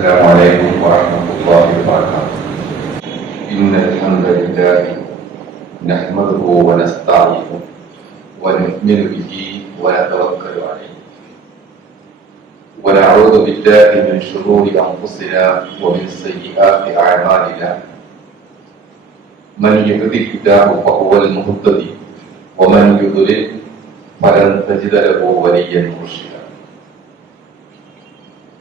السلام عليكم ورحمة الله وبركاته. إن الحمد لله نحمده ونستعينه ونؤمن به ونتوكل عليه. ونعوذ بالله من شرور أنفسنا ومن سيئات أعمالنا. من يهده الله فهو المهتدي ومن يضلل فلن تجد له وليا مرشدا.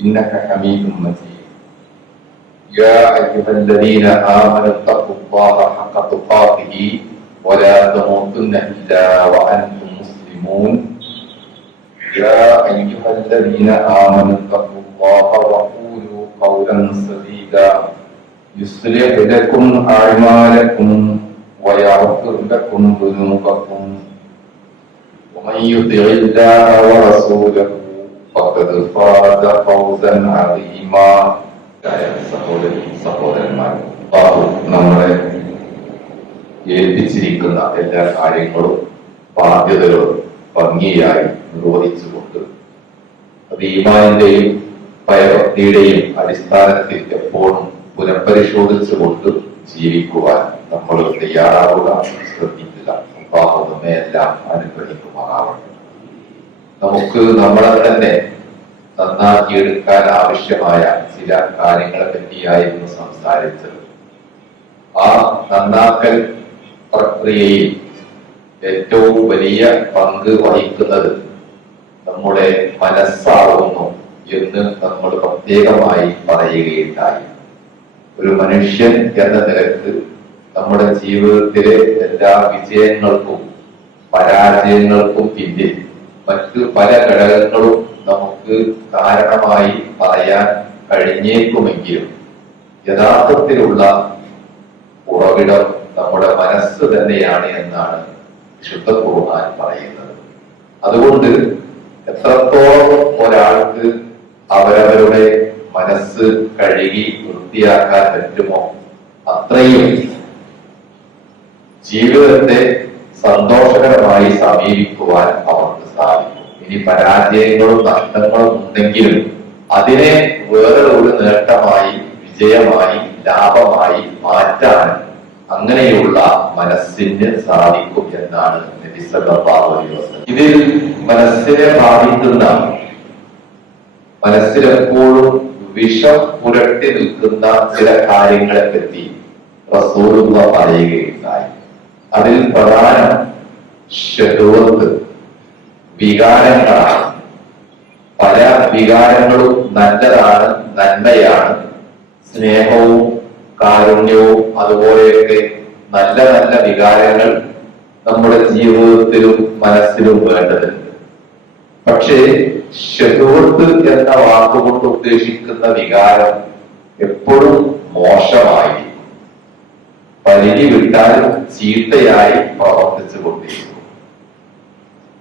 إنك حميد مجيد. يا أيها الذين آمنوا اتقوا الله حق تقاته ولا تموتن إلا وأنتم مسلمون. يا أيها الذين آمنوا اتقوا الله وقولوا قولا سديدا. يصلح لكم أعمالكم ويغفر لكم ذنوبكم. ومن يطع الله ورسوله فقد فاز فوزا عظيما സഹോദരി സഹോദരന്മാർ ബാബു നമ്മളെ ഏൽപ്പിച്ചിരിക്കുന്ന എല്ലാ കാര്യങ്ങളും ബാധ്യതകളും ഭംഗിയായി നിർവഹിച്ചുകൊണ്ട് അത് ഈമാനിന്റെയും ഭയഭക്തിയുടെയും അടിസ്ഥാനത്തിൽ എപ്പോഴും പുനഃപരിശോധിച്ചുകൊണ്ട് ജീവിക്കുവാൻ നമ്മൾ തയ്യാറാവുക ശ്രദ്ധിക്കുക അള്ളാഹു നമ്മെ എല്ലാം അനുഗ്രഹിക്കുമാറാവട്ടെ നമുക്ക് നമ്മളെ തന്നെ നന്നാക്കിയെടുക്കാൻ ആവശ്യമായ ചില കാര്യങ്ങളെ പറ്റിയായിരുന്നു സംസാരിച്ചത്. ആ നന്നാക്കൽ പ്രക്രിയയിൽ ഏറ്റവും വലിയ പങ്ക് വഹിക്കുന്നത് നമ്മുടെ മനസ്സാകുന്നു എന്ന് നമ്മൾ പ്രത്യേകമായി പറയുകയുണ്ടായി. ഒരു മനുഷ്യൻ എന്ന നിലയ്ക്ക് നമ്മുടെ ജീവിതത്തിലെ എല്ലാ വിജയങ്ങൾക്കും പരാജയങ്ങൾക്കും പിന്നിൽ മറ്റ് പല ഘടകങ്ങളും നമുക്ക് കാരണമായി പറയാൻ കഴിഞ്ഞേക്കുമെങ്കിലും യഥാർത്ഥത്തിലുള്ള ഉറവിടം നമ്മുടെ മനസ്സ് തന്നെയാണ് എന്നാണ് വിശുദ്ധ ഖുർആൻ പറയുന്നത്. അതുകൊണ്ട് എത്രത്തോളം ഒരാൾക്ക് അവരവരുടെ മനസ്സ് കഴുകി വൃത്തിയാക്കാൻ പറ്റുമോ അത്രയും ജീവിതത്തെ സന്തോഷകരമായി സമീപിക്കുവാൻ അവർക്ക് ഇനി പരാജയങ്ങളും നഷ്ടങ്ങളും ഉണ്ടെങ്കിലും അതിനെ വേറെ ഒരു നേട്ടമായി വിജയമായി ലാഭമായി മാറ്റാൻ അങ്ങനെയുള്ള മനസ്സിന് സാധിക്കും എന്നാണ് ഇതിൽ മനസ്സിനെ ബാധിക്കുന്ന മനസ്സിലെപ്പോഴും വിഷം പുരട്ടി നിൽക്കുന്ന ചില കാര്യങ്ങളെ പറ്റി പറയുകയുണ്ടായി. അതിൽ പ്രധാനം ഷഹവത്ത് വികാരങ്ങളാണ്. പല വികാരങ്ങളും നല്ലതാണ് നന്മയാണ്. സ്നേഹവും കാരുണ്യവും അതുപോലെയൊക്കെ നല്ല നല്ല വികാരങ്ങൾ നമ്മുടെ ജീവിതത്തിലും മനസ്സിലും വേണ്ടതുണ്ട് പക്ഷേ ഷഹവത്ത് എന്ന വാക്കുകൊണ്ട് ഉദ്ദേശിക്കുന്ന വികാരം എപ്പോഴും മോശമായി പരിധി വിട്ടാൽ ചീത്തയായി പ്രവർത്തിച്ചു കൊണ്ടിരിക്കും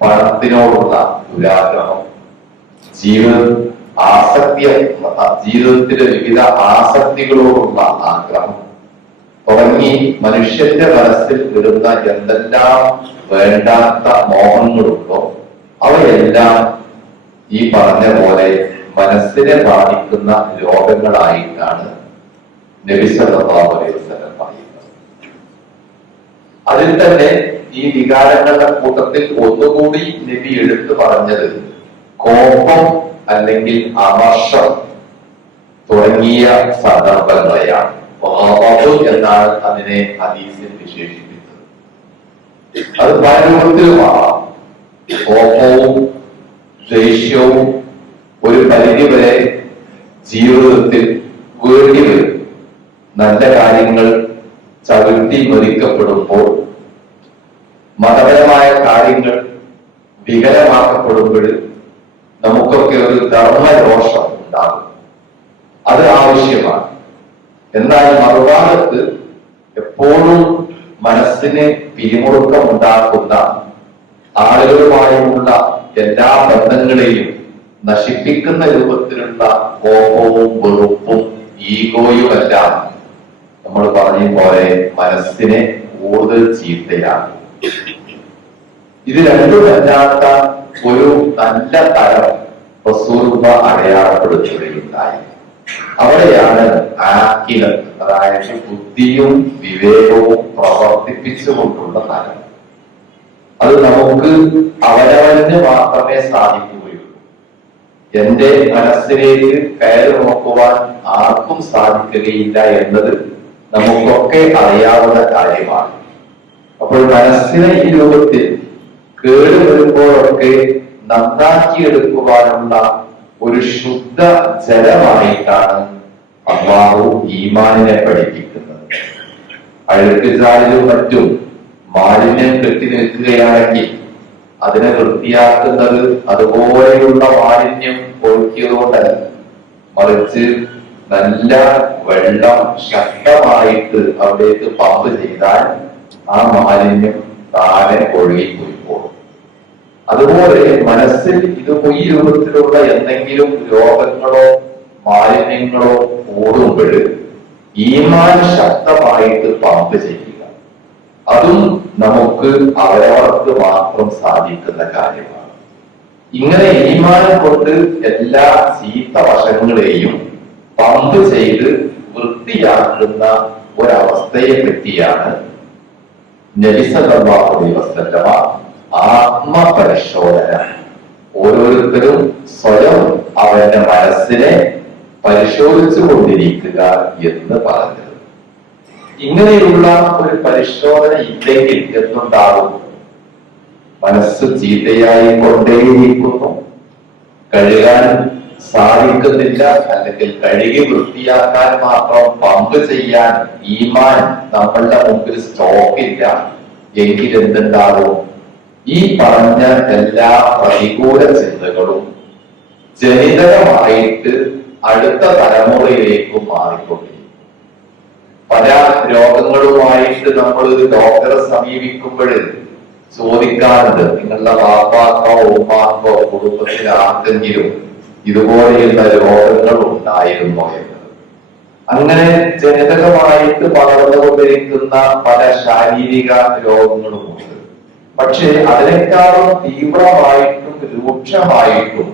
പണത്തിനോടുള്ള ദുരാഗ്രഹം ജീവിത ആസക്തി ജീവിതത്തിലെ വിവിധ ആസക്തികളോടുള്ള ആഗ്രഹം. തുടങ്ങി മനുഷ്യന്റെ മനസ്സിൽ വരുന്ന എന്തെല്ലാം വേണ്ടാത്ത മോഹങ്ങളുണ്ടോ അവയെല്ലാം ഈ പറഞ്ഞ പോലെ മനസ്സിനെ ബാധിക്കുന്ന രോഗങ്ങളായിട്ടാണ് നബിസല്ലാ പറയുന്നത്. അതിൽ തന്നെ ഈ വികാരങ്ങളുടെ കൂട്ടത്തിൽ ഒന്നുകൂടി നബി എടുത്തു പറഞ്ഞത് കോപം അല്ലെങ്കിൽ അമർഷം തുടങ്ങിയ സന്ദർഭങ്ങളെയാണ്. എന്നാണ് അതിനെ ഹദീസിൽ വിശേഷിപ്പിച്ചത്. അത് പല കോപവും ദേഷ്യവും ഒരു പരിധി വരെ ജീവിതത്തിൽ വേണ്ടി വരും നല്ല കാര്യങ്ങൾ ചവിട്ടി മതിക്കപ്പെടുമ്പോൾ മതപരമായ കാര്യങ്ങൾ വികലമാക്കപ്പെടുമ്പോൾ നമുക്കൊക്കെ ഒരു ധർമ്മരോഷം ഉണ്ടാകും. അത് ആവശ്യമാണ്. എന്നാൽ മറുഭാഗത്ത് എപ്പോഴും മനസ്സിന് പിരിമുറുക്കം ഉണ്ടാക്കുന്ന ആളുകളുമായുള്ള എല്ലാ ബന്ധങ്ങളെയും നശിപ്പിക്കുന്ന രൂപത്തിലുള്ള കോപവും വെറുപ്പും ഈഗോയുമെല്ലാം നമ്മൾ പറഞ്ഞ പോലെ മനസ്സിനെ കൂടുതൽ ചീത്തയാണ് ഇത് രണ്ടുമല്ലാത്ത ഒരു നല്ല തരം റസൂർബ അടയാളപ്പെടുത്തുകയുണ്ടായി അവിടെയാണ് ആക്കിലം അതായത് ബുദ്ധിയും വിവേകവും പ്രവർത്തിപ്പിച്ചുകൊണ്ടുള്ള തരം അത് നമുക്ക് അവനവന് മാത്രമേ സാധിക്കുകയുള്ളൂ. എന്റെ മനസ്സിലേക്ക് കയറി നോക്കുവാൻ ആർക്കും സാധിക്കുകയില്ല എന്നത് നമുക്കൊക്കെ അറിയാവുന്ന കാര്യമാണ്. അപ്പോൾ മനസ്സിനെ ഈ രൂപത്തിൽ കേട് വരുമ്പോഴൊക്കെ നന്നാക്കിയെടുക്കുവാനുള്ള ഒരു ശുദ്ധ ജലമായിട്ടാണ് അള്ളാഹു ഈമാനിനെ പഠിപ്പിക്കുന്നത്. അഴുക്കുചാലിലും മറ്റും മാലിന്യം കെട്ടി നിൽക്കുകയാണെങ്കിൽ അതിനെ വൃത്തിയാക്കുന്നത് അതുപോലെയുള്ള മാലിന്യം ഒഴുക്കിയതുകൊണ്ടല്ല. മറിച്ച് നല്ല വെള്ളം ശക്തമായിട്ട് അവിടേക്ക് പമ്പ് ചെയ്താൽ ആ മാലിന്യം താനെ ഒഴുകിപ്പോയിപ്പോകും അതുപോലെ മനസ്സിൽ ഇത് ഈ രൂപത്തിലുള്ള എന്തെങ്കിലും രോഗങ്ങളോ മാലിന്യങ്ങളോ കൂടുമ്പോൾ ഈമാൻ ശക്തമായിട്ട് പമ്പ് ചെയ്യുക. അതും നമുക്ക് അവരവർക്ക് മാത്രം സാധിക്കുന്ന കാര്യമാണ്. ഇങ്ങനെ ഈമാൻ കൊണ്ട് എല്ലാ ചീത്ത വശങ്ങളെയും പമ്പ് ചെയ്ത് വൃത്തിയാക്കുന്ന ഒരവസ്ഥയെ പറ്റിയാണ് അലൈഹി വസല്ലമ ആത്മപരിശോധന. ഓരോരുത്തരും സ്വയം അവന്റെ മനസ്സിനെ പരിശോധിച്ചു കൊണ്ടിരിക്കുക എന്ന് പറഞ്ഞത്. ഇങ്ങനെയുള്ള ഒരു പരിശോധന ഇല്ലെങ്കിൽ എന്തുണ്ടാകും? മനസ്സ് ചീത്തയായി കൊണ്ടേയിരിക്കുന്നു. കഴുകാൻ സാധിക്കുന്നില്ല അല്ലെങ്കിൽ കഴുകി വൃത്തിയാക്കാൻ മാത്രം പമ്പ് ചെയ്യാൻ ഈമാൻ നമ്മളുടെ മുമ്പിൽ സ്റ്റോക്ക് ഇല്ല. എങ്കിൽ എന്തുണ്ടാകും? ഈ പറഞ്ഞ എല്ലാ പ്രതികൂല ചിന്തകളും ജനിതകമായിട്ട് അടുത്ത തലമുറയിലേക്ക് മാറിക്കൊണ്ടിരിക്കും. പല രോഗങ്ങളുമായിട്ട് നമ്മൾ ഒരു ഡോക്ടറെ സമീപിക്കുമ്പോൾ ചോദിക്കാറുണ്ട് നിങ്ങളുടെ വാപ്പാക്കോ ഉമ്മാക്കോ കുടുംബത്തിൽ ആർക്കെങ്കിലും ഇതുപോലെയുള്ള രോഗങ്ങൾ ഉണ്ടായിരുന്നോ എന്ന്? അങ്ങനെ ജനിതകമായിട്ട് പകർന്നുകൊണ്ടിരിക്കുന്ന പല ശാരീരിക രോഗങ്ങളുമുണ്ട്. പക്ഷെ അതിനേക്കാളും തീവ്രമായിട്ടും രൂക്ഷമായിട്ടും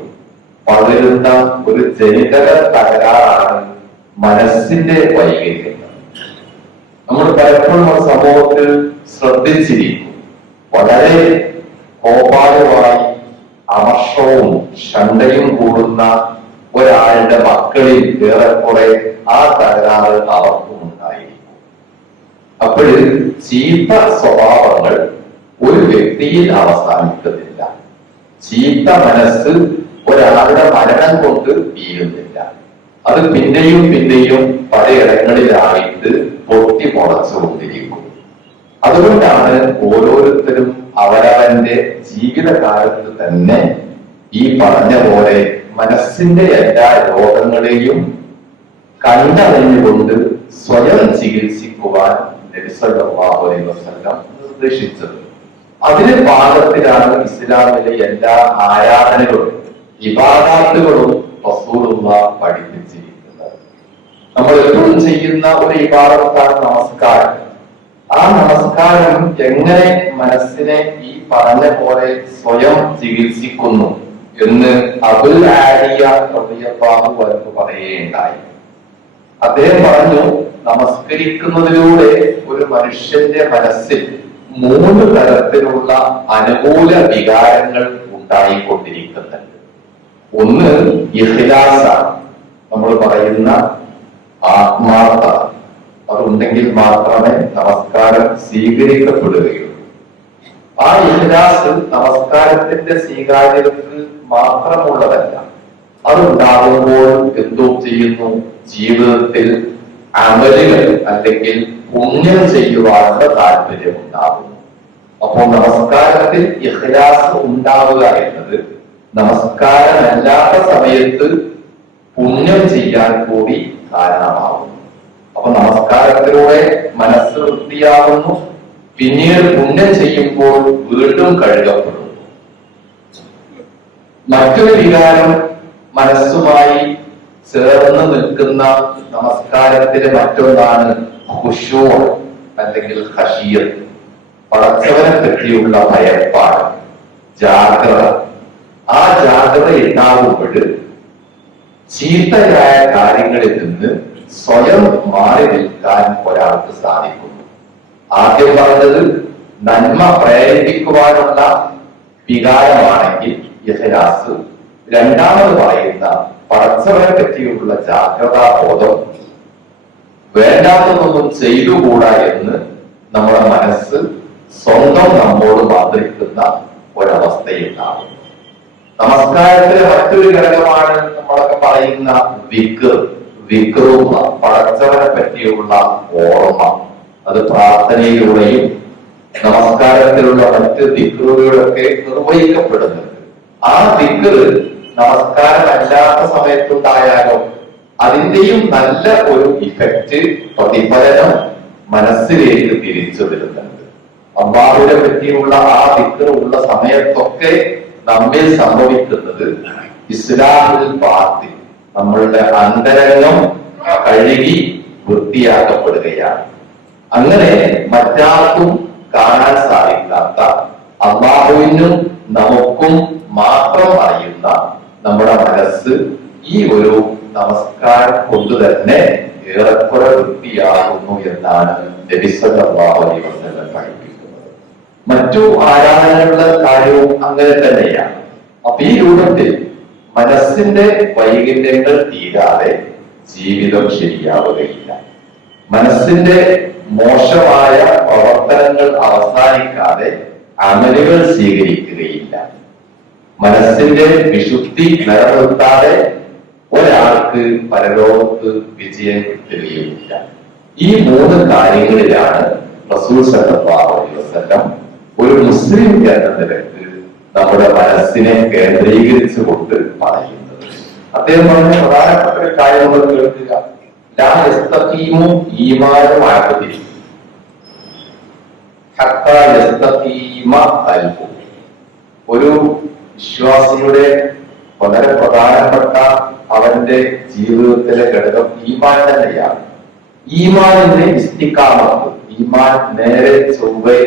വളരുന്ന ഒരു ജനിതക തകരാറാണ് മനസ്സിന്റെ വൈകല്യം. നമ്മൾ പലപ്പോഴും ഒരു സമൂഹത്തിൽ ശ്രദ്ധിച്ചിരിക്കും. വളരെ കോപാലമായി അമർഷവും ശണ്ടയും കൂടുന്ന ഒരാളുടെ മക്കളിൽ ഏറെക്കുറെ ആ തകരാറ് അവർക്കും ഉണ്ടായിരിക്കും. അപ്പോൾ ചീത്ത സ്വഭാവങ്ങൾ ഒരു വ്യക്തിയിൽ അവസാനിക്കുന്നില്ല ചീത്ത മനസ്സ് ഒരാളുടെ മരണം കൊണ്ട് വീഴുന്നില്ല. അത് പിന്നെയും പിന്നെയും പലയിടങ്ങളിലായിട്ട് പൊട്ടി മുളച്ചുകൊണ്ടിരിക്കും അതുകൊണ്ടാണ് ഓരോരുത്തരും അവരവന്റെ ജീവിതകാലത്ത് തന്നെ ഈ പറഞ്ഞ പോലെ മനസ്സിന്റെ എല്ലാ രോഗങ്ങളെയും കണ്ടറിഞ്ഞുകൊണ്ട് സ്വയം ചികിത്സിക്കുവാൻ നബിസല്ലാഹു അലൈഹി വസല്ലം നിർദ്ദേശിച്ചത്. അതിന് പാകത്തിലാണ് ഇസ്ലാമിലെ എല്ലാ ആരാധനകളും ഇബാദാത്തുകളും റസൂലുള്ള പഠിപ്പിച്ചിരിക്കുന്നത്. നമ്മൾ എപ്പോഴും ചെയ്യുന്ന ഒരു ഇബാദത്താണ് നമസ്കാരം. ആ നമസ്കാരം എങ്ങനെ മനസ്സിനെ ഈ പറഞ്ഞ പോലെ സ്വയം ചികിത്സിക്കുന്നു എന്ന് അബുൽ ആലിയ റളിയല്ലാഹു അൻഹു പറയുകയുണ്ടായി. അദ്ദേഹം പറഞ്ഞു നമസ്കരിക്കുന്നതിലൂടെ ഒരു മനുഷ്യന്റെ മനസ്സിൽ മൂന്ന് തരത്തിലുള്ള അനുകൂല വികാരങ്ങൾ ഉണ്ടായിക്കൊണ്ടിരിക്കുന്നത് ഒന്ന് ഇഹിലാസ നമ്മൾ പറയുന്ന ആത്മാർത്ഥ. അതുണ്ടെങ്കിൽ മാത്രമേ നമസ്കാരം സ്വീകരിക്കപ്പെടുകയുള്ളൂ. ആ ഇഹിലാസ് നമസ്കാരത്തിന്റെ സ്വീകാര്യതക്ക് മാത്രമുള്ളതല്ല. അതുണ്ടാകുമ്പോൾ എന്തോ ചെയ്യുന്നു? ജീവിതത്തിൽ അമലുകൾ അല്ലെങ്കിൽ പുണ്യം ചെയ്യുവാനുള്ള താല്പര്യം ഉണ്ടാകുന്നു അപ്പോൾ നമസ്കാരത്തിൽ ഇഹ്ലാസ് ഉണ്ടാവുക എന്നത് നമസ്കാരമല്ലാത്ത സമയത്ത് പുണ്യം ചെയ്യാൻ കൂടി കാരണമാകുന്നു. അപ്പൊ നമസ്കാരത്തിലൂടെ മനസ്സ് വൃത്തിയാകുന്നു. പിന്നീട് പുണ്യം ചെയ്യുമ്പോൾ വീണ്ടും കഴുകപ്പെടുന്നു. മറ്റൊരു വികാരം മനസ്സുമായി ചേർന്ന് നിൽക്കുന്ന നമസ്കാരത്തിന് മറ്റൊന്നാണ് ഖുശൂ അല്ലെങ്കിൽ ഹഷീർ പടച്ചവനെ പറ്റിയുള്ള ഭയപ്പാട് ജാഗ്രത. ആ ജാഗ്രത ഉണ്ടാകുമ്പോൾ ചീത്തയായ കാര്യങ്ങളിൽ നിന്ന് സ്വയം മാറി നിൽക്കാൻ ഒരാൾക്ക് സാധിക്കുന്നു. ആദ്യം പറഞ്ഞത് നന്മ പ്രേരിപ്പിക്കുവാനുള്ള വികാരമാണെങ്കിൽ യഹരാസ് രണ്ടാമത് പറയുന്ന പടച്ചവനെ പറ്റിയുള്ള ജാഗ്രതാ ബോധം വേണ്ടാത്തതൊന്നും ചെയ്തുകൂടാ എന്ന് നമ്മുടെ മനസ്സ് സ്വന്തം നമ്മോട് വാദിക്കുന്ന ഒരവസ്ഥയുണ്ടാകും നമസ്കാരത്തിലെ മറ്റൊരു ഘടകമാണ് നമ്മളൊക്കെ പറയുന്ന വിക്ക് വിക്രൂപ പടച്ചവനെ പറ്റിയുള്ള ഓർമ്മ. അത് പ്രാർത്ഥനയിലൂടെയും നമസ്കാരത്തിലുള്ള മറ്റ് ദിക്കുകളിലൊക്കെ നിർവഹിക്കപ്പെടുന്നുണ്ട്. ആ ദിക്ക് നമസ്കാരമല്ലാത്ത സമയത്തുണ്ടായാലോ അതിന്റെയും നല്ല ഒരു ഇഫക്റ്റ് പ്രതിഫലനം മനസ്സിലേക്ക് തിരിച്ചു വരുന്നുണ്ട് അള്ളാഹുവിനെ പറ്റിയുള്ള ആ വിക്രമുള്ള സമയത്തൊക്കെ നമ്മിൽ സംഭവിക്കുന്നത് ഇസ്ലാമിൽ പാർട്ടി നമ്മളുടെ അന്തരംഗം കഴുകി വൃത്തിയാക്കപ്പെടുകയാണ്. അങ്ങനെ മറ്റാർക്കും കാണാൻ സാധിക്കാത്ത അള്ളാഹുവിനും നമുക്കും മാത്രം അറിയുന്ന നമ്മുടെ മനസ്സ് ഈ ഒരു നമസ്കാരം കൊണ്ട് തന്നെ ഏറെക്കുറെ വൃത്തിയാകുന്നു എന്നാണ് മറ്റു ആരാധനകളുടെ കാര്യവും അങ്ങനെ തന്നെയാണ്. അപ്പൊ ഈ രൂപത്തിൽ മനസ്സിന്റെ വൈകല്യങ്ങൾ തീരാതെ ജീവിതം ശരിയാവുകയില്ല. മനസ്സിന്റെ മോശമായ പ്രവർത്തനങ്ങൾ അവസാനിക്കാതെ അമലുകൾ സ്വീകരിക്കുകയില്ല. മനസ്സിന്റെ വിശുദ്ധി നിലനിർത്താതെ ഒരാൾക്ക് പരലോകത്ത് വിജയം കിട്ടുകയുമില്ല ഈ മൂന്ന് കാര്യങ്ങളിലാണ് റസൂൽ വസല്ലം ഒരു മുസ്ലിം എന്ന നിലയ്ക്ക് നമ്മുടെ മനസ്സിനെ കേന്ദ്രീകരിച്ചു കൊണ്ട് പറയുന്നത്. അദ്ദേഹം പറഞ്ഞ പ്രധാനപ്പെട്ട ഒരു കാര്യം നമ്മൾ കേൾക്കുക. ലാ യസ്തഖീമു ഈമാനു ഖൽബു ഒരു വിശ്വാസിയുടെ വളരെ പ്രധാനപ്പെട്ട അവന്റെ ജീവിതത്തിലെ ഘടകം ഈമാൻ തന്നെയാണ്. ഈമാനിനെ ഇസ്തിക്കാമത്ത് ഈമാൻ നേരെ ചൊവ്വെ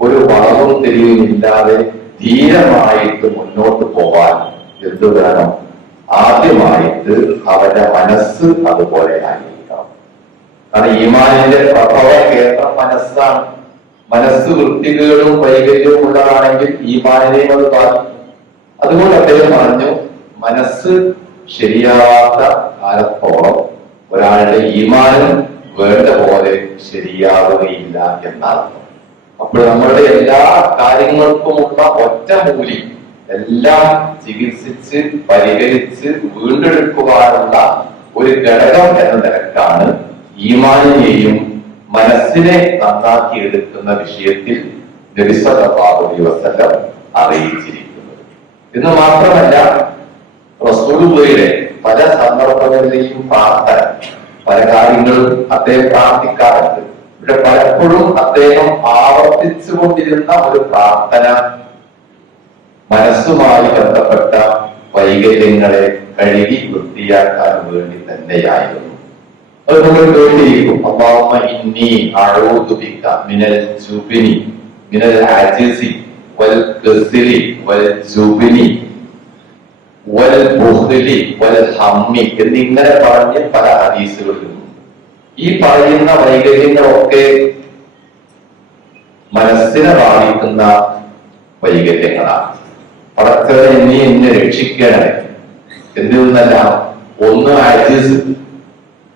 ഒരു വളവും തിരിയുമില്ലാതെ ധീരമായിട്ട് മുന്നോട്ട് പോവാൻ എന്ത് വേണം? ആദ്യമായിട്ട് അവന്റെ മനസ്സ് അതുപോലെ ആയിരിക്കണം. കാരണം ഈമാനിന്റെ പ്രഭവ കേന്ദ്രം മനസ്സാണ്. മനസ്സ് വൃത്തികേടും വൈകല്യവും ഉള്ളതാണെങ്കിൽ ഈമാനിനെയും അത് ബാധിക്കും. അതുകൊണ്ട് അദ്ദേഹം പറഞ്ഞു മനസ്സ് ശരിയാവാത്ത കാലത്തോളം ഒരാളുടെ ഈമാനം വേണ്ട പോലെ ശരിയാവുകയില്ല എന്നർത്ഥം അപ്പോൾ നമ്മളുടെ എല്ലാ കാര്യങ്ങൾക്കുമുള്ള ഒറ്റ മൂലി എല്ലാം ചികിത്സിച്ച് പരിഹരിച്ച് വീണ്ടെടുക്കുവാനുള്ള ഒരു ഘടകം എന്ന നിലക്കാണ് ഈമാനിനെയും മനസ്സിനെ നന്നാക്കി എടുക്കുന്ന വിഷയത്തിൽ നബിസല്ലാഹു ദിവസം അറിയിച്ചിരിക്കുന്നത്. എന്ന് മാത്രമല്ല റസൂലുള്ളയുടെ പല സന്ദർഭങ്ങളിലെയും പ്രാർത്ഥന പല കാര്യങ്ങളും അദ്ദേഹം പ്രാർത്ഥിക്കാറുണ്ട്. ഇവിടെ പലപ്പോഴും അദ്ദേഹം ആവർത്തിച്ചു കൊണ്ടിരുന്ന ഒരു പ്രാർത്ഥന മനസ്സുമായി ബന്ധപ്പെട്ട വൈകല്യങ്ങളെ കഴുകി വൃത്തിയാക്കാൻ വേണ്ടി തന്നെയായിരുന്നു. അത് നമ്മൾ കേട്ടിരിക്കും അമ്മാവമ്മ ഇന്നി ബിക മിനൽ ജുബ്നി മിനൽ ആജിസി വൽ വൽ ജുബ്നി. വൽ ഹമ്മി എന്നിങ്ങനെ പറഞ്ഞ് പല ഹദീസുകളിലും ഈ പറയുന്ന വൈകല്യങ്ങളൊക്കെ മനസ്സിനെ ബാധിക്കുന്ന വൈകല്യങ്ങളാണ്. പടച്ചവനെ നീ എന്നെ രക്ഷിക്കണേ എന്തിനല്ല ഒന്ന് അജിസ്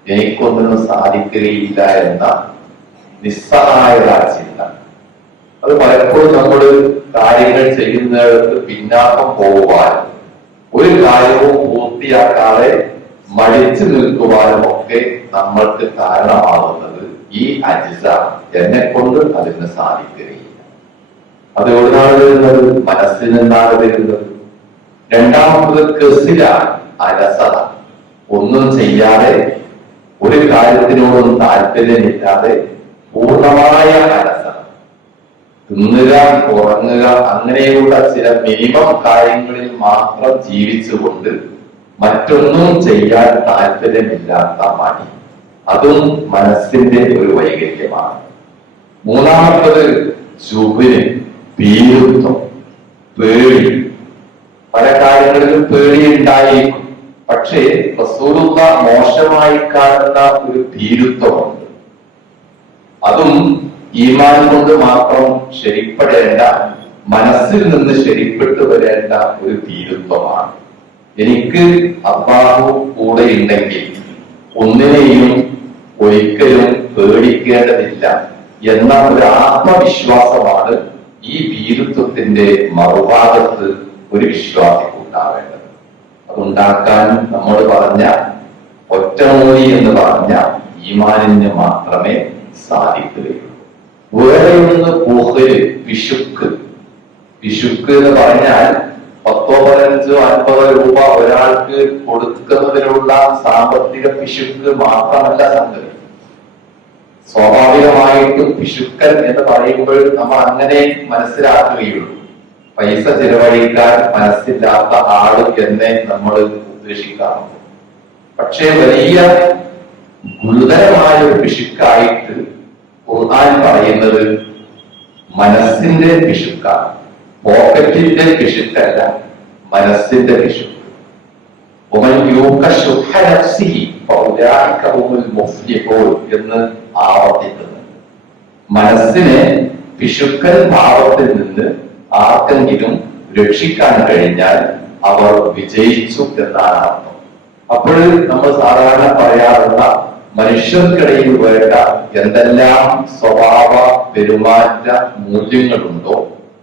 എനിക്കൊന്നിനും സാധിക്കുകയില്ല എന്ന നിസ്സഹായത ചിന്ത അത് പലപ്പോഴും നമ്മൾ കാര്യങ്ങൾ ചെയ്യുന്നിടത്ത് പിന്നാക്കം പോകുവാൻ ഒരു കാര്യവും പൂർത്തിയാക്കാതെ മടിച്ചു നിൽക്കുവാനും ഒക്കെ നമ്മൾക്ക് കാരണമാകുന്നത് ഈ അജിസ എന്നെ കൊണ്ട് അതിന് സാധിക്കുകയില്ല. അത് എവിടുന്നാണ് വരുന്നത്? മനസ്സിൽ നിന്നാണ് വരുന്നത്. രണ്ടാമത്തത് കെസിലാണ് അലസത ഒന്നും ചെയ്യാതെ ഒരു കാര്യത്തിനോടും താല്പര്യമില്ലാതെ പൂർണമായ അലസത തിന്നുക ഉറങ്ങുക അങ്ങനെയുള്ള ചില മിനിമം കാര്യങ്ങളിൽ മാത്രം ജീവിച്ചുകൊണ്ട് മറ്റൊന്നും ചെയ്യാൻ താല്പര്യമില്ലാത്ത മടി. അതും മനസ്സിന്റെ ഒരു വൈകല്യമാണ്. മൂന്നാമത്തത് ചുവിന് ഭീരുത്വം പേടി. പല കാര്യങ്ങളിലും പേടി ഉണ്ടായി പക്ഷേ റസൂലുള്ള മോശമായി കാണുന്ന ഒരു ഭീരുത്വമുണ്ട് അതും ഈമാൻ കൊണ്ട് മാത്രം ശരിപ്പെടേണ്ട മനസ്സിൽ നിന്ന് ശരിപ്പെട്ടു വരേണ്ട ഒരു തീരുത്വമാണ്. എനിക്ക് അബ്ബാഹു കൂടെ ഉണ്ടെങ്കിൽ ഒന്നിനെയും ഒരിക്കലും പേടിക്കേണ്ടതില്ല എന്ന ഒരു ആത്മവിശ്വാസമാണ് ഈ ഭീരുത്വത്തിന്റെ മറുഭാഗത്ത് ഒരു വിശ്വാസിക്ക് ഉണ്ടാവേണ്ടത്. അതുണ്ടാക്കാൻ നമ്മൾ പറഞ്ഞ ഒറ്റമൂലി എന്ന് പറഞ്ഞ ഈമാനിന് മാത്രമേ സാധിക്കുകയുള്ളൂ. വേറെ ഒന്ന് പുഹര് പിശുക്ക് പിശുക്ക് എന്ന് പറഞ്ഞാൽ പത്തോ പതിനഞ്ചോ അൻപതോ രൂപ ഒരാൾക്ക് കൊടുക്കുന്നതിനുള്ള സാമ്പത്തിക പിശുക്ക് മാത്രമല്ല സംഗതി. സ്വാഭാവികമായിട്ടും പിശുക്കൻ എന്ന് പറയുമ്പോൾ നമ്മൾ അങ്ങനെ മനസ്സിലാക്കുകയുള്ളൂ. പൈസ ചിലവഴിക്കാൻ മനസ്സില്ലാത്ത ആൾ എന്നെ നമ്മൾ ഉദ്ദേശിക്കാറുണ്ട്. പക്ഷേ വലിയ ഗുരുതരമായ ഒരു പിശുക്കായിട്ട് ഖുർആൻ പറയുന്നത് മനസ്സിന്റെ പിശുക്കാണ് പോക്കറ്റിന്റെ പിശുക്കല്ല മനസ്സിന്റെ പിശുക്ക്. എന്ന് ആവർത്തിക്കുന്നു. മനസ്സിനെ പിശുക്കൻ ഭാവത്തിൽ നിന്ന് ആർക്കെങ്കിലും രക്ഷിക്കാൻ കഴിഞ്ഞാൽ അവർ വിജയിച്ചു എന്നാണ് അർത്ഥം. അപ്പോൾ നമ്മൾ സാധാരണ പറയാറുള്ള മനുഷ്യർക്കിടയിൽ വേണ്ട എന്തെല്ലാം സ്വഭാവ പെരുമാറ്റ മൂല്യങ്ങളുണ്ടോ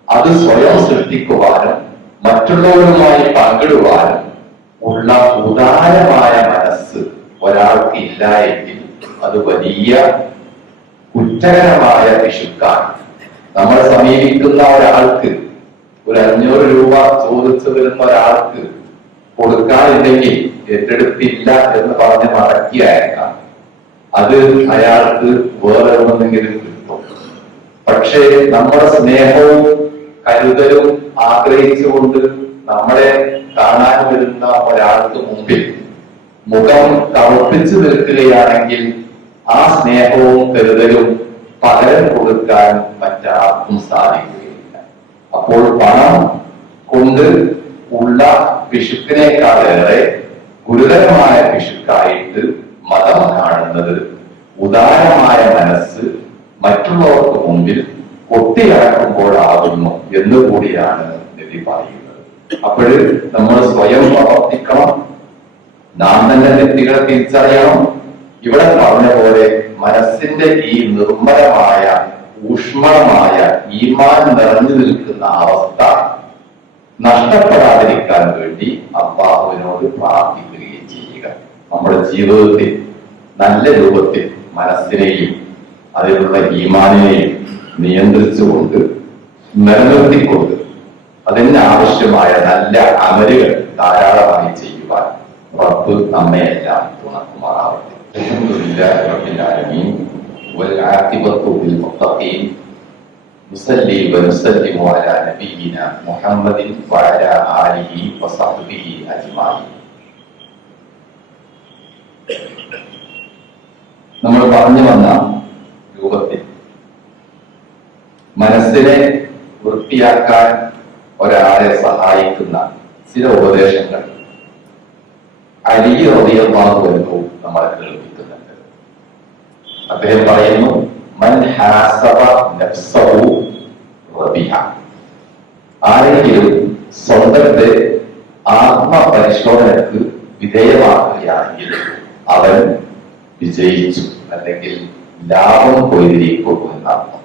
അത് സ്വയം സൃഷ്ടിക്കുവാനും മറ്റുള്ളവരുമായി പങ്കിടുവാനും ഉള്ള ഉദാരമായ മനസ്സ് ഒരാൾക്ക് ഇല്ല എങ്കിൽ അത് വലിയ കുറ്റകരമായ പിശുക്കാണ് നമ്മളെ സമീപിക്കുന്ന ഒരാൾക്ക് ഒരു അഞ്ഞൂറ് രൂപ ചോദിച്ചു വരുന്ന ഒരാൾക്ക് കൊടുക്കാനില്ലെങ്കിൽ ഏറ്റെടുപ്പില്ല എന്ന് പറഞ്ഞ് മടക്കി അയക്കാം അത് അയാൾക്ക് വേറെ ഒന്നെങ്കിലും കിട്ടും. പക്ഷേ നമ്മുടെ സ്നേഹവും കരുതലും ആഗ്രഹിച്ചുകൊണ്ട് നമ്മളെ കാണാൻ വരുന്ന ഒരാൾക്ക് മുമ്പിൽ മുഖം കറുപ്പിച്ചു നിൽക്കുകയാണെങ്കിൽ ആ സ്നേഹവും കരുതലും പകരം കൊടുക്കാൻ മറ്റാർക്കും സാധിക്കുകയില്ല. അപ്പോൾ പണം കൊണ്ട് ഉള്ള പിശുക്കിനേക്കാളേറെ ഗുരുതരമായ പിശുക്കായിട്ട് മതം കാണുന്നത് ഉദാരമായ മനസ്സ് മറ്റുള്ളവർക്ക് മുമ്പിൽ കൊട്ടിയടക്കുമ്പോഴാകുന്നു എന്ന് കൂടിയാണ് നബി പറയുന്നത്. അപ്പോൾ നമ്മൾ സ്വയം പ്രവർത്തിക്കണം. നാം തന്നെ തെറ്റുകളെ തിരിച്ചറിയണം. ഇവിടെ പറഞ്ഞ പോലെ മനസ്സിന്റെ ഈ നിർമ്മലമായ ഊഷ്മളമായ ഈമാൻ നിറഞ്ഞു നിൽക്കുന്ന അവസ്ഥ നഷ്ടപ്പെടാതിരിക്കാൻ വേണ്ടി അബ്ബാഹുവിനോട് പ്രാർത്ഥിക്കുകയും ചെയ്യുക. നമ്മുടെ ജീവിതത്തിൽ നല്ല രൂപത്തിൽ മനസ്സിനെയും അതിലുള്ള ഈമാനിനെയും നിയന്ത്രിച്ചുകൊണ്ട് നിലനിർത്തിക്കൊണ്ട് അതിന് ആവശ്യമായ നല്ല അമലുകൾ ധാരാളമായി ചെയ്യുവാൻ റബ്ബ് നമ്മയെല്ലാം തുണക്കുമാറാവട്ടെ അൽഹംദുലില്ലാഹി റബ്ബിൽ ആലമീൻ والعاقبة للمتقين نصلي ونسلم على نبينا محمد وعلى آله وصحبه أجمعين നമ്മൾ പറഞ്ഞു വന്ന രൂപത്തിൽ. മനസ്സിനെ വൃത്തിയാക്കാൻ ഒരാളെ സഹായിക്കുന്ന ചില ഉപദേശങ്ങൾ. അലി റളിയല്ലാഹു നമ്മൾ കേൾപ്പിക്കുന്നുണ്ട്. അദ്ദേഹം പറയുന്നു മൻ നഫ്സഹു ആരെങ്കിലും സ്വന്തത്തെ ആത്മപരിശോധനക്ക് വിധേയമാക്കുകയാണെങ്കിൽ അവൻ വിജയിച്ചു. അല്ലെങ്കിൽ ലാഭം പോയിരിക്കും എന്നർത്ഥം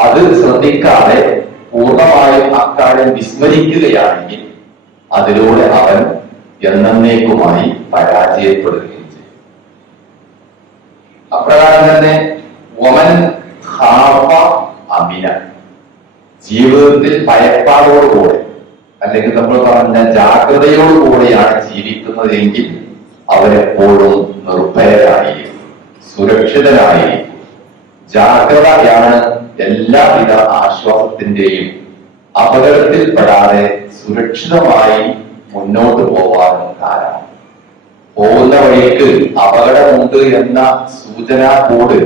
അത് ശ്രദ്ധിക്കാതെ പൂർണമായും അക്കാര്യം വിസ്മരിക്കുകയാണെങ്കിൽ അതിലൂടെ അവൻ എന്നേക്കുമായി പരാജയപ്പെടുകയും ചെയ്യും. അപ്രകാരം തന്നെ അമിന. ജീവിതത്തിൽ ഭയപ്പാടോടുകൂടെ അല്ലെങ്കിൽ നമ്മൾ പറഞ്ഞ ജാഗ്രതയോടുകൂടിയാണ് ജീവിക്കുന്നതെങ്കിൽ അവരെപ്പോഴും നിർഭയരായിരിക്കും സുരക്ഷിതരായിരിക്കും. ജാഗ്രതയാണ് എല്ലാവിധ ആശ്വാസത്തിന്റെയും അപകടത്തിൽപ്പെടാതെ സുരക്ഷിതമായി മുന്നോട്ട് പോവാനും കാരണം. പോകുന്ന വഴിക്ക് അപകടമുണ്ട് എന്ന സൂചനാ ബോർഡ്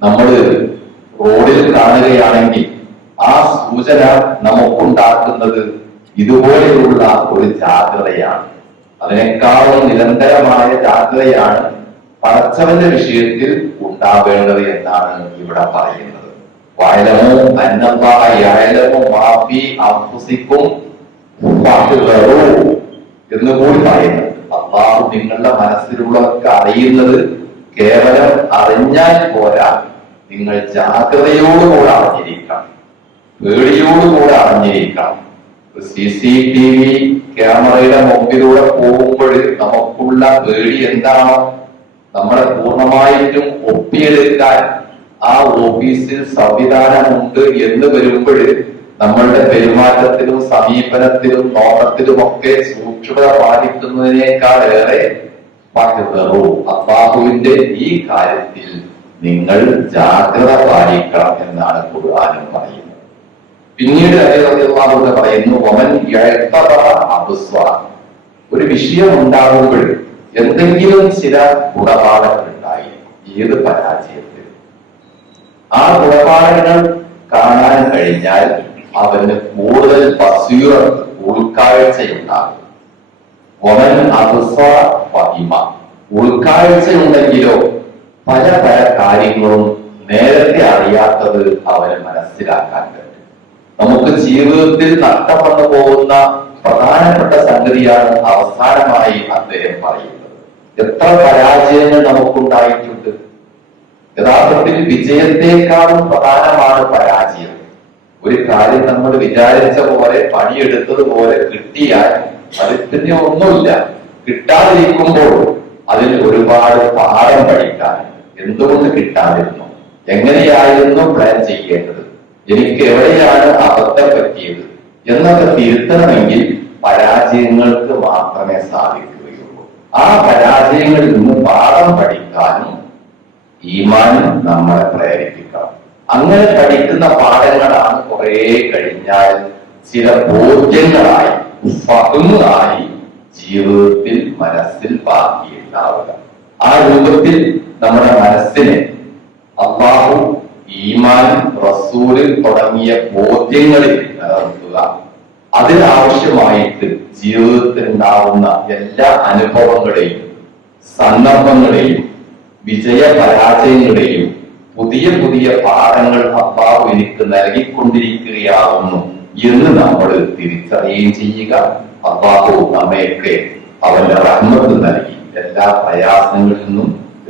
നമ്മൾ റോഡിൽ കാണുകയാണെങ്കിൽ ആ സൂചന നമുക്കുണ്ടാക്കുന്നത് ഇതുപോലെയുള്ള ഒരു ജാഗ്രതയാണ്. അതിനേക്കാളും നിരന്തരമായ ജാഗ്രതയാണ് പടച്ചവന്റെ വിഷയത്തിൽ ഉണ്ടാവേണ്ടത് എന്നാണ് ഇവിടെ പറയുന്നത്. വയലമോ അന്നല്ലാഹ യഅലമു മാ ഫീ അൻഫുസിക്കും ഫഹ്ദറൂ എന്ന് കൂടി പറയുന്നു. അള്ളാഹു നിങ്ങളുടെ മനസ്സിലുള്ളതൊക്കെ അറിയുന്നത് കേവലം അറിഞ്ഞാൽ പോരാ. നിങ്ങൾ ജാഗ്രതയോടുകൂടെ അറിഞ്ഞിരിക്കണം. പേടിയോടുകൂടെ അറിഞ്ഞിരിക്കണം. സി സി ടി വി ക്യാമറയുടെ മുമ്പിലൂടെ പോകുമ്പോൾ നമുക്കുള്ള പേടി എന്താണോ? നമ്മളെ പൂർണമായിട്ടും ഒപ്പിയെടുക്കാൻ ആ ഓഫീസിൽ സംവിധാനമുണ്ട് എന്ന് വരുമ്പോൾ നമ്മളുടെ പെരുമാറ്റത്തിലും സമീപനത്തിലും നോട്ടത്തിലും ഒക്കെ സൂക്ഷ്മത പാലിക്കുന്നതിനേക്കാൾ ഏറെ പകർന്നു അള്ളാഹുവിന്റെ ഈ കാര്യത്തിൽ നിങ്ങൾ ജാഗ്രത പാലിക്കണം എന്നാണ് ഖുർആാനും പറയുന്നത്. പിന്നീട് അള്ളാഹുടെ പറയുന്നു ഒമൻ ഒരു വിഷയം ഉണ്ടാകുമ്പോൾ എന്തെങ്കിലും ചില ഗുണപാഠങ്ങൾ ഉണ്ടായി ഏത് പരാജയത്തിൽ? ആ ഗുണപാഠങ്ങൾ കാണാൻ കഴിഞ്ഞാൽ അവന് കൂടുതൽ ബസീറ ഉൾക്കാഴ്ചയുണ്ടാകും. ഒമൻ അബുസ ഫഹിമ ഉൾക്കാഴ്ചയുണ്ടെങ്കിലോ പല പല കാര്യങ്ങളും നേരത്തെ അറിയാത്തത് അവന് മനസ്സിലാക്കാൻ പറ്റും. നമുക്ക് ജീവിതത്തിൽ നഷ്ടപ്പെട്ടു പോകുന്ന പ്രധാനപ്പെട്ട സംഗതിയാണ് അവസാനമായി അദ്ദേഹം പറയുന്നത്. എത്ര പരാജയങ്ങൾ നമുക്കുണ്ടായിട്ടുണ്ട്. യഥാർത്ഥത്തിൽ വിജയത്തെക്കാളും പ്രധാനമാണ് പരാജയം. ഒരു കാര്യം നമ്മൾ വിചാരിച്ച പോലെ പണിയെടുത്തതുപോലെ കിട്ടിയാൽ അതിൽ പിന്നെ ഒന്നുമില്ല. കിട്ടാതിരിക്കുമ്പോൾ അതിൽ ഒരുപാട് പാഠം പഠിക്കാൻ എന്തുകൊണ്ട് കിട്ടാതിരുന്നു? എങ്ങനെയായിരുന്നു പ്ലാൻ ചെയ്യേണ്ടത്? എനിക്ക് എവിടെയാണ് അബദ്ധം പറ്റിയത്? എന്നൊക്കെ തിരുത്തണമെങ്കിൽ പരാജയങ്ങൾക്ക് മാത്രമേ സാധിക്കുകയുള്ളൂ. ആ പരാജയങ്ങളിൽ നിന്ന് പാഠം പഠിക്കാനും ഈമാൻ നമ്മളെ പ്രേരിപ്പിക്കണം. അങ്ങനെ പഠിക്കുന്ന പാഠങ്ങളാണ് കുറെ കഴിഞ്ഞാൽ ചില ബോധ്യങ്ങളായി ഫഹ്മായി ജീവിതത്തിൽ മനസ്സിൽ ബാക്കിയുണ്ടാവുക. ആ രൂപത്തിൽ നമ്മുടെ മനസ്സിനെ അള്ളാഹു ഈമാൻ റസൂൽ തുടങ്ങിയ ബോധ്യങ്ങളിൽ നിലനിർത്തുക. അതിനാവശ്യമായിട്ട് ജീവിതത്തിൽ ഉണ്ടാവുന്ന എല്ലാ അനുഭവങ്ങളെയും സന്ദർഭങ്ങളെയും വിജയ പരാജയങ്ങളെയും പുതിയ പുതിയ പാഠങ്ങൾ അള്ളാഹു എനിക്ക് നൽകിക്കൊണ്ടിരിക്കുകയാവുന്നു എന്ന് നമ്മൾ തിരിച്ചറിയുകയും ചെയ്യുക. അള്ളാഹു നമ്മയൊക്കെ അവന്റെ റഹ്മത്ത് നൽകി എല്ലാ പ്രയാസങ്ങളിൽ നിന്നും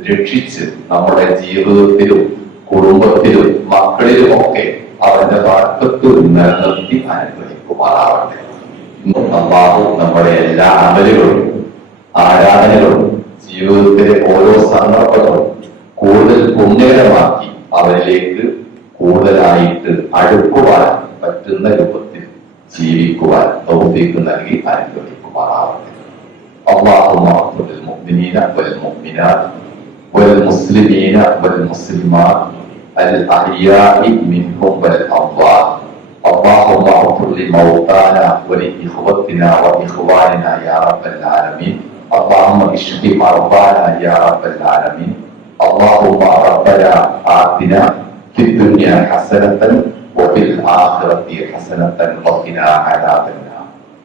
രക്ഷിച്ച് നമ്മുടെ ജീവിതത്തിലും കുടുംബത്തിലും മക്കളിലും ഒക്കെ അവന്റെ വാർത്തത്വ നിലനിർത്തി അനുഗ്രഹിക്കുമാറാവട്ടെ ഇന്നും അള്ളാഹു നമ്മുടെ എല്ലാ അമലുകളും ആരാധനകളും ജീവിതത്തിലെ ഓരോ സന്ദർഭങ്ങളും കൂടുതൽ പുണ്യകരമാക്കി അവരിലേക്ക് കൂടുതലായിട്ട് അടുക്കുവാൻ പറ്റുന്ന രൂപത്തിൽ ജീവിക്കുവാൻ തൗഫീക്ക് നൽകി അനുഗ്രഹിക്കുമാറാവട്ടെ اللهم اغفر للمؤمنين والمؤمنات والمسلمين والمسلمات الأحياء منهم والأموات اللهم اغفر لموتانا ولإخوتنا وإخواننا يا رب العالمين. اللهم اشف مرضانا يا رب العالمين. اللهم ربنا آتنا في الدنيا حسنة وفي الآخرة حسنة وقنا عذاب النار.